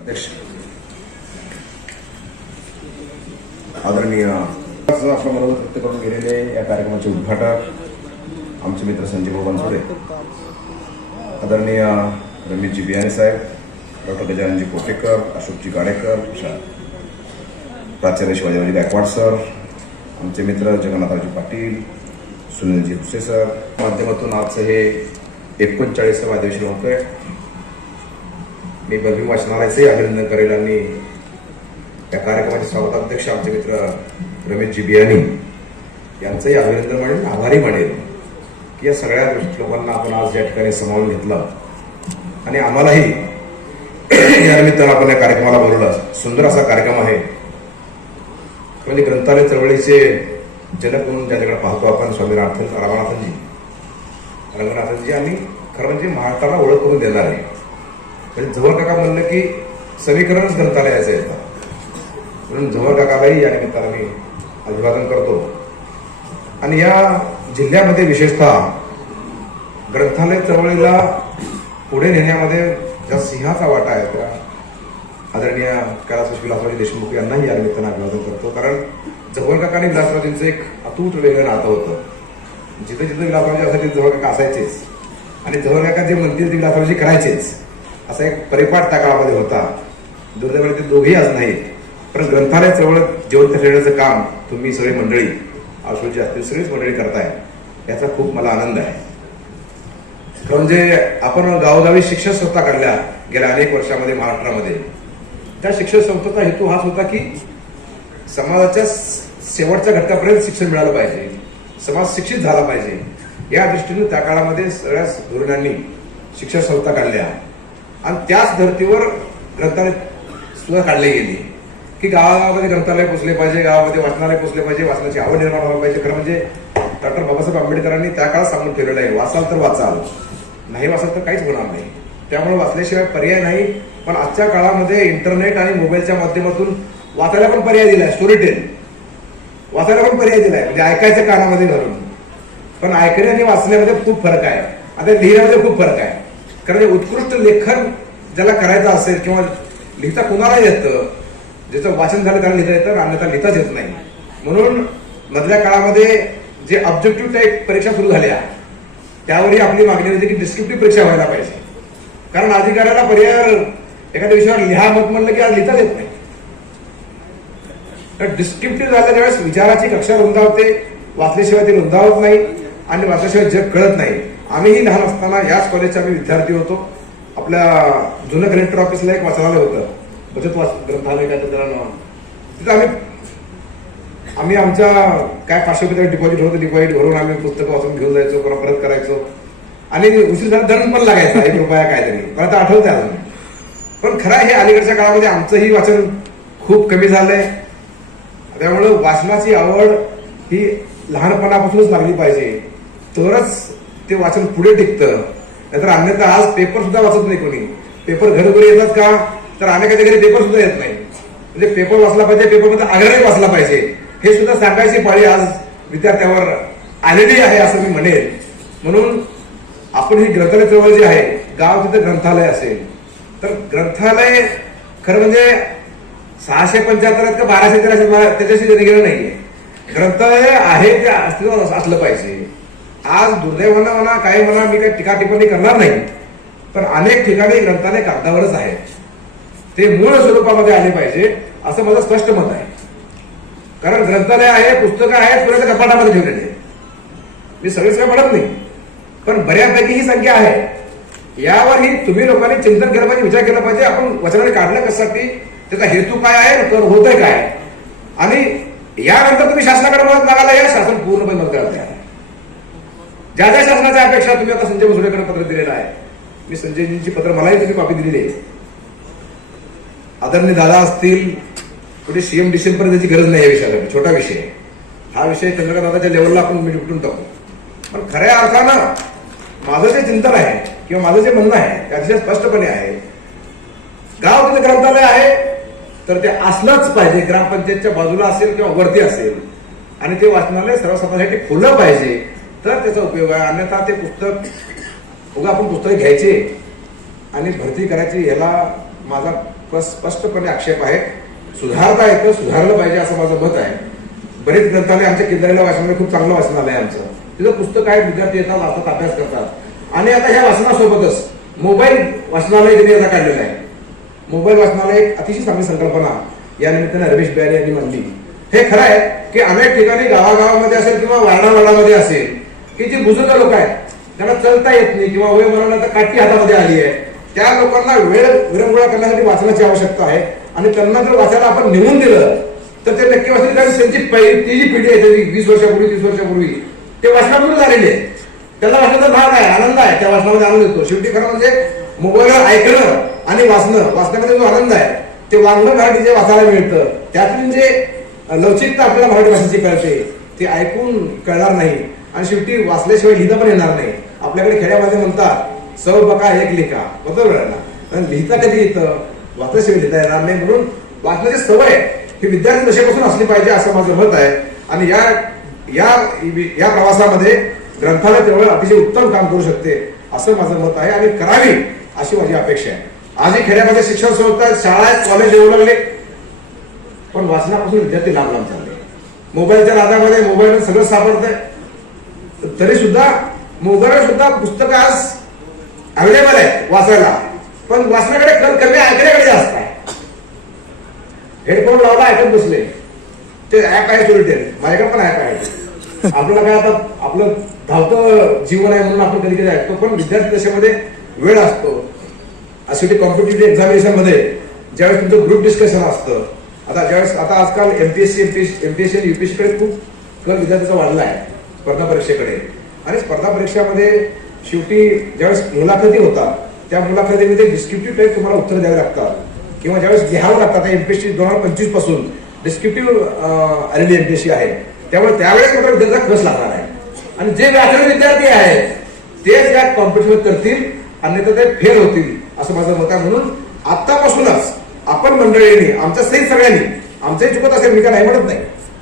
अध्यक्ष आदरणीय आपण बरोबर करून गेलेले या कार्यक्रमाचे उद्घाटक आमचे मित्र संजीव भाऊ बनसोडे आदरणीय रमेशजी बियाणे साहेब डॉक्टर गजाननजी कोटेकर अशोकजी गाडेकर प्राचार्य शिवाजीरावजी गायकवाड सर आमचे मित्र जगन्नाथरावजी पाटील सुनीलजी हुसे सर. माध्यमातून आजचं हे एकोणचाळीसावं अधिवेशन आहे. मी बलभीम वाचनालयाचंही अभिनंदन करेल आणि त्या कार्यक्रमाचे स्वागताध्यक्ष आमचे मित्र रमेशजी बियाणी यांचंही अभिनंदन म्हणेल आभारी म्हणेल की या सगळ्या गोष्टी लोकांना आपण आज या ठिकाणी समावून घेतलं. आणि आम्हालाही या निमित्तानं आपण या कार्यक्रमाला बोलवलं. सुंदर असा कार्यक्रम आहे. म्हणजे ग्रंथालय चळवळीचे जनक म्हणून ज्याच्याकडे पाहतो आपण स्वामी रामनाथन रामनाथनजी. रंगनाथनजी आणि खरं म्हणजे महाराष्ट्राला ओळख करून देणार आहे. म्हणजे जवळ काका म्हणलं की समीकरणच ग्रंथालयाचं येतं. म्हणून जवळ काकालाही या निमित्तानं मी अभिवादन करतो. आणि या जिल्ह्यामध्ये विशेषतः ग्रंथालय चळवळीला पुढे नेण्यामध्ये ज्या सिंहाचा वाटा आहे त्या आदरणीय कैलास विलासरावजी देशमुख यांनाही या निमित्तानं अभिवादन करतो. कारण जवळकाका आणि विलासरावजींचं एक अतूट वेगळं नातं होतं. जिथं जिथं विलासरावजी असायचे जवळकाका असायचेच. आणि जवळकाका जे म्हणतील ते विलासरावजी करायचेच. असा एक परिपाठ त्या काळामध्ये होता. दुर्दैवाने ते दोघेही आज नाहीत. पण ग्रंथालय चळवळ जिवंत ठेवण्याचं काम तुम्ही सगळी मंडळी आशुची असतील सगळीच मंडळी करताय. याचा खूप मला आनंद आहे. खरं म्हणजे आपण गावोगावी शिक्षण संस्था काढल्या गेल्या अनेक वर्षामध्ये महाराष्ट्रामध्ये. त्या शिक्षण संस्थेचा हेतू हाच होता की समाजाच्या शेवटच्या घटकापर्यंत शिक्षण मिळालं पाहिजे. समाज शिक्षित झाला पाहिजे. या दृष्टीने त्या काळामध्ये सगळ्या धोरणांनी शिक्षण संस्था काढल्या. आणि त्याच धर्तीवर ग्रंथालय सुद्धा काढले गेली. की गावागावामध्ये ग्रंथालय पोचले पाहिजे गावामध्ये वाचनालय पोचले पाहिजे वाचनाची आवड निर्माण व्हायला पाहिजे. खरं म्हणजे डॉक्टर बाबासाहेब आंबेडकरांनी त्या काळात सांगून ठेवलेलं आहे वाचाल तर वाचाल. नाही वाचाल तर काहीच होणार नाही. त्यामुळे वाचल्याशिवाय पर्याय नाही पण आजच्या काळामध्ये इंटरनेट आणि मोबाईलच्या माध्यमातून वाचायला पण पर्याय दिलाय स्टोरी टेल वाचायला पण पर्याय दिलाय म्हणजे ऐकायचं कानामध्ये घालून पण ऐकणे आणि वाचण्यामध्ये खूप फरक आहे. आता लिहिण्यामध्ये खूप फरक आहे. कारण हे उत्कृष्ट लेखन ज्याला करायचं असेल किंवा लिहिता कुणाला येतं ज्याचं वाचन झालं त्याला लिहिता येतं अन्यथा लिहिताच येत नाही. म्हणून मधल्या काळामध्ये जे ऑब्जेक्टिव्ह टाईप परीक्षा सुरू झाल्या त्यावरही आपली मागणी होती की डिस्क्रिप्टिव्ह परीक्षा व्हायला पाहिजे. कारण अधिकाऱ्याला पर्याय एखाद्या विषयावर लिहा मत म्हणलं की आज लिहिताच येत नाही. तर डिस्क्रिप्टिव्ह झाल्याच्या वेळेस विचाराची कक्षा रुंदावते वाचल्याशिवाय ती रुंदावत नाही आणि वाचल्याशिवाय जग कळत नाही. आम्हीही लहान असताना याच कॉलेजचे आम्ही विद्यार्थी होतो. आपल्या जुनं कलेक्टर ऑफिसला एक वाचनालय होतं. बचत वाच ग्रंथालय काय तर त्याला नाव. तिथं आम्ही आम्ही आमच्या काय पाचशे रुपये डिपॉझिट होतं डिपॉझिट भरून आम्ही पुस्तकं वाचून घेऊन जायचो परत परत करायचो. आणि उशीर झाला दंड पण लागायचा एक रुपया काहीतरी मला तर आठवतंय अजून. पण खरं आहे, हे अलीकडच्या काळामध्ये आमचंही वाचन खूप कमी झालंय. त्यामुळं वाचनाची आवड ही लहानपणापासूनच लागली पाहिजे. तरच ते वाचन पुढे टिकतं. नाहीतर अन्यथा आज पेपर सुद्धा वाचत नाही कोणी. पेपर घरोघरी येतात का? तर अनेकाच्या घरी पेपर सुद्धा येत नाही. म्हणजे पेपर वाचला पाहिजे पेपरमध्ये आग्रही वाचला पाहिजे. हे सुद्धा सांगायची पाळी आज विद्यार्थ्यावर आलेली आहे असं मी म्हणेन. म्हणून आपण ही ग्रंथालय चळवळ जी आहे गाव तिथं ग्रंथालय असेल. तर ग्रंथालय खरं म्हणजे सहाशे पंच्याहत्तर का बाराशे तेराशे त्याच्याशी देणं घेणं नाहीये. ग्रंथालय आहे ते अस्तित्वात असलं पाहिजे. आज दुर्दैवानं म्हणा काही म्हणा मी काही टीका टिप्पणी करणार नाही. पण अनेक ठिकाणी ग्रंथालय कागदावरच आहेत ते मूळ स्वरूपामध्ये आले पाहिजे असं माझं स्पष्ट मत आहे. कारण ग्रंथालय आहे पुस्तकं आहेत पुण्याच्या कपाटामध्ये ठेवलेले मी सगळेच काही म्हणत नाही. पण बऱ्यापैकी ही संख्या आहे. यावर ही तुम्ही लोकांनी चिंतन केलं पाहिजे विचार केला पाहिजे. आपण वचनाने काढलं कशासाठी? त्याचा हेतू काय आहे? तर होतंय काय? आणि यानंतर तुम्ही शासनाकडे मदत मागायला या शासन पूर्णपणे मदत करायला ज्या ज्या शासनाच्या अपेक्षा तुम्ही आता संजय भुसरेकडे पत्र दिलेलं आहे मी संजयजींची पत्र मलाही तुम्ही कॉपी दिलेली आहे. आदरणीय दादा असतील कुठे सीएम डिसेंबर त्याची गरज नाही या विषयासाठी छोटा विषय. हा विषय चंद्रकांताच्या लेवलला आपण म्हणजे मी निपटून टाकू. पण खऱ्या अर्थानं माझं जे चिंतन आहे किंवा माझं जे म्हणणं आहे ते अतिशय स्पष्टपणे आहे. गाव तिथे ग्रंथालय आहे तर ते असलंच पाहिजे. ग्रामपंचायतच्या बाजूला असेल किंवा वरती असेल आणि ते वाचनालय सर्वसामान्यांसाठी खुलं पाहिजे. तर त्याचा उपयोग आहे. अन्यथा ते पुस्तक उगा आपण पुस्तक घ्यायचे आणि भरती करायची ह्याला माझा स्पष्टपणे आक्षेप आहे. सुधारता येतं सुधारलं पाहिजे असं माझं मत आहे. बरेच ग्रंथालय आमच्या केंद्राला वाचनालय खूप चांगलं वाचनालय आहे आमचं. तिथं पुस्तक आहे विद्यार्थी येतात वाचतात अभ्यास करतात. आणि आता ह्या वाचनासोबतच मोबाईल वाचनालय त्यांनी आता काढलेलं आहे. मोबाईल वाचनालय एक अतिशय चांगली संकल्पना या निमित्ताने रमेश बिहारी यांनी मांडली. हे खरं आहे की अनेक ठिकाणी गावागावामध्ये असेल किंवा वारणावाडामध्ये असेल की जी बुजुर्ग लोक आहेत त्यांना चलता येत नाही किंवा वय मरणानंतर काठी हातामध्ये आली आहे. त्या लोकांना वेळ विरंगुळा करण्यासाठी वाचनाची आवश्यकता आहे. आणि त्यांना जर वाचायला आपण निवडून दिलं तर ते नक्की वाचले कारण त्यांची ती जी पिढी आहे त्याची वीस वर्षापूर्वी तीस वर्षापूर्वी ते वाचनातून झालेले आहे. त्याला वाचनाचा भाग आहे आनंद आहे. त्या वाचनामध्ये आनंद येतो. शेवटी खरं म्हणजे मोबाईलवर ऐकणं आणि वाचणं वाचण्यामध्ये जो आनंद आहे ते वांगणं मराठी जे वाचायला मिळतं त्यातून जे लवचिकता आपल्याला मराठी भाषेची कळते ते ऐकून कळणार नाही. आणि शेवटी वाचल्याशिवाय लिहिता पण येणार नाही. आपल्याकडे खेड्यामध्ये म्हणतात सौ बका एक लिखा. बरोबर आहे ना? लिहिता कधी येतं? वाचल्याशिवाय लिहिता येणार नाही. म्हणून वाचण्याची सवय ही विद्यार्थी दशेपासून असली पाहिजे असं माझं मत आहे. आणि या या या प्रवासामध्ये ग्रंथालय तेवढं अतिशय उत्तम काम करू शकते असं माझं मत आहे आणि करावी अशी माझी अपेक्षा आहे. आजही खेड्यामध्ये शिक्षण संस्था शाळा कॉलेज येऊ लागले. पण वाचनापासून विद्यार्थी लांब लांब चालले. मोबाईलच्या नादामध्ये मोबाईल सगळं सापडतंय. तरी सुद्धा मोगरा सुद्धा पुस्तकं आज अवेलेबल आहे वाचायला. पण वाचण्याकडे कल कमी ऐकण्याकडे जास्त आहे. हेडफोन लावला ऐकत बसले. ते ऍप आहे सोलिटेर माझ्याकडे पण ऍप आहे. आपल्याला काय आता आपलं धावतं जीवन आहे म्हणून आपण कधी कधी ऐकतो पण विद्यार्थी दशेमध्ये वेळ असतो. अशी कॉम्पिटेटिव्ह एक्झामिनेशनमध्ये ज्यावेळेस तुमचं ग्रुप डिस्कशन असतं आता ज्यावेळेस आता आजकाल एमपीएससी एमपीएससी आणि युपीएससी कडे खूप कल विद्यार्थ्याचा वाढला आहे. स्पर्धा परीक्षेकडे. आणि स्पर्धा परीक्षामध्ये शेवटी ज्यावेळेस मुलाखती होतात त्या मुलाखतीमध्ये डिस्क्रिप्टिव्ह टाईप तुम्हाला उत्तर द्यावे लागतात. किंवा ज्यावेळेस लिहावं लागतात त्या एमपीएससी दोन हजार पंचवीसपासून डिस्क्रिप्टिव्ह आलेली एमपीएससी आहे. त्यामुळे त्यावेळेस मात्र विद्यार्थ्याचा खर्च लागणार आहे. आणि जे व्याकरण विद्यार्थी आहेत तेच या कॉम्पिटिशन करतील अन्यथा ते फेल होतील असं माझं मत आहे. म्हणून आतापासूनच आपण मंडळींनी आमच्या सहित सगळ्यांनी आमचंही चुकत असेल मी काय नाही म्हणत नाही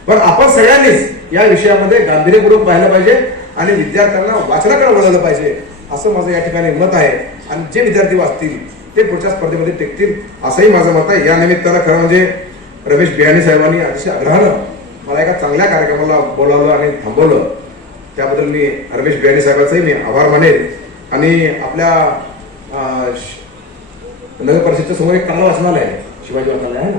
पण आपण सगळ्यांनीच या विषयामध्ये गांभीर्यपूर्वक पाहिलं पाहिजे आणि विद्यार्थ्यांना वाचनाकडे वळवलं पाहिजे असं माझं या ठिकाणी मत आहे. आणि जे विद्यार्थी वाचतील ते पुढच्या स्पर्धेमध्ये टिकतील असंही माझं मत आहे. या निमित्तानं खरं म्हणजे रमेश बियाणी साहेबांनी अतिशय आग्रहानं मला एका चांगल्या कार्यक्रमाला बोलावलं आणि थांबवलं. त्याबद्दल मी रमेश बियाणी साहेबांचाही मी आभार मानेल आणि आपल्या श- नगर परिषदच्या समोर एक चांगलं वाचनालय आहे. शिवाजी वाचनालय आहे ना?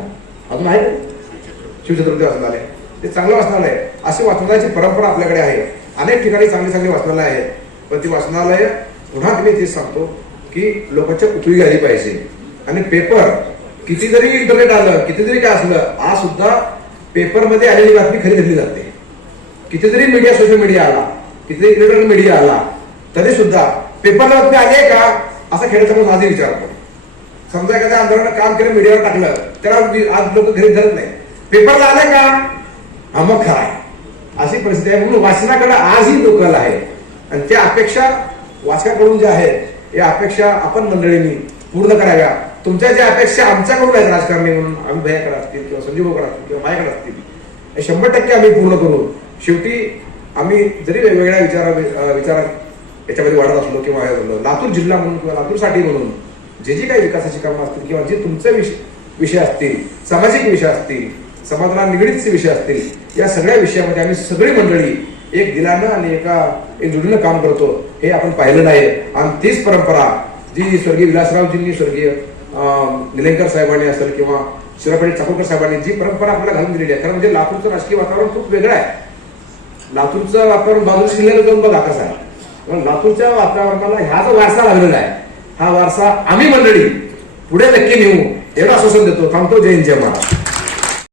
अजून आहे? शिवचतुर्थी शिवछत्रपती वाचनालय. ते चांगलं वाचनालय आहे. अशी वाचनालयाची परंपरा आपल्याकडे आहे. अनेक ठिकाणी चांगली चांगली वाचनालय आहेत. पण ती वाचनालय पुन्हा मी तेच सांगतो की लोकांच्या उपयोगी आली पाहिजे. आणि पेपर किती जरी इंटरनेट आलं किती जरी काय असलं आज सुद्धा पेपरमध्ये आलेली बातमी खरी धरली जाते. कितीतरी मीडिया सोशल मीडिया आला किती इलेक्ट्रॉनिक मीडिया आला तरी सुद्धा पेपरला बातमी आली आहे का? असा खेळ समोर आजही विचारतो समजा एखाद्या आंदोलनात काम केलं मीडियावर टाकलं त्याला आज लोक घरी धरत नाही. पेपरला आलंय का? हा मग खरा आहे. अशी परिस्थिती आहे. म्हणून वाचनाकडे आजही लोकल आहे. आणि त्या अपेक्षा वाचकाकडून ज्या आहेत या अपेक्षा आपण मंडळींनी पूर्ण कराव्या. तुमच्या ज्या अपेक्षा आमच्याकडून आहेत राजकारणी म्हणून आम्ही भयाकडे असतील किंवा संजीवकडे असतील किंवा माझ्याकडे असतील शंभर टक्के आम्ही पूर्ण करू. शेवटी आम्ही जरी वेगवेगळ्या विचारा विचार याच्यामध्ये वाढत असलो किंवा लातूर जिल्हा म्हणून किंवा लातूरसाठी म्हणून जे जे काही विकासाची कामं असतील किंवा जे तुमचे विषय विषय असतील सामाजिक विषय असतील समाजाला निगडीतचे विषय असतील या सगळ्या विषयामध्ये आम्ही सगळी मंडळी एक दिलानं आणि एका एकजुटीनं काम करतो. हे आपण पाहिलं नाही. आणि तीच परंपरा जी स्वर्गीय विलासरावजींनी स्वर्गीय अं, साहेबांनी असेल किंवा शिवरापडी चाकूरकर साहेबांनी जी परंपरा आपल्याला घालून दिलेली आहे. कारण म्हणजे लातूरचं राजकीय वातावरण खूप वेगळं आहे. लातूरचं वातावरण बाजूला जिल्ह्याला जाऊन बघा कसं आहे. पण लातूरच्या वातावरणाला ह्या जो वारसा लागलेला आहे. हा वारसा आम्ही मंडळी पुढे नक्की नेऊ. एवढं आश्वासन देतो. थांबतो. जय जय महाराज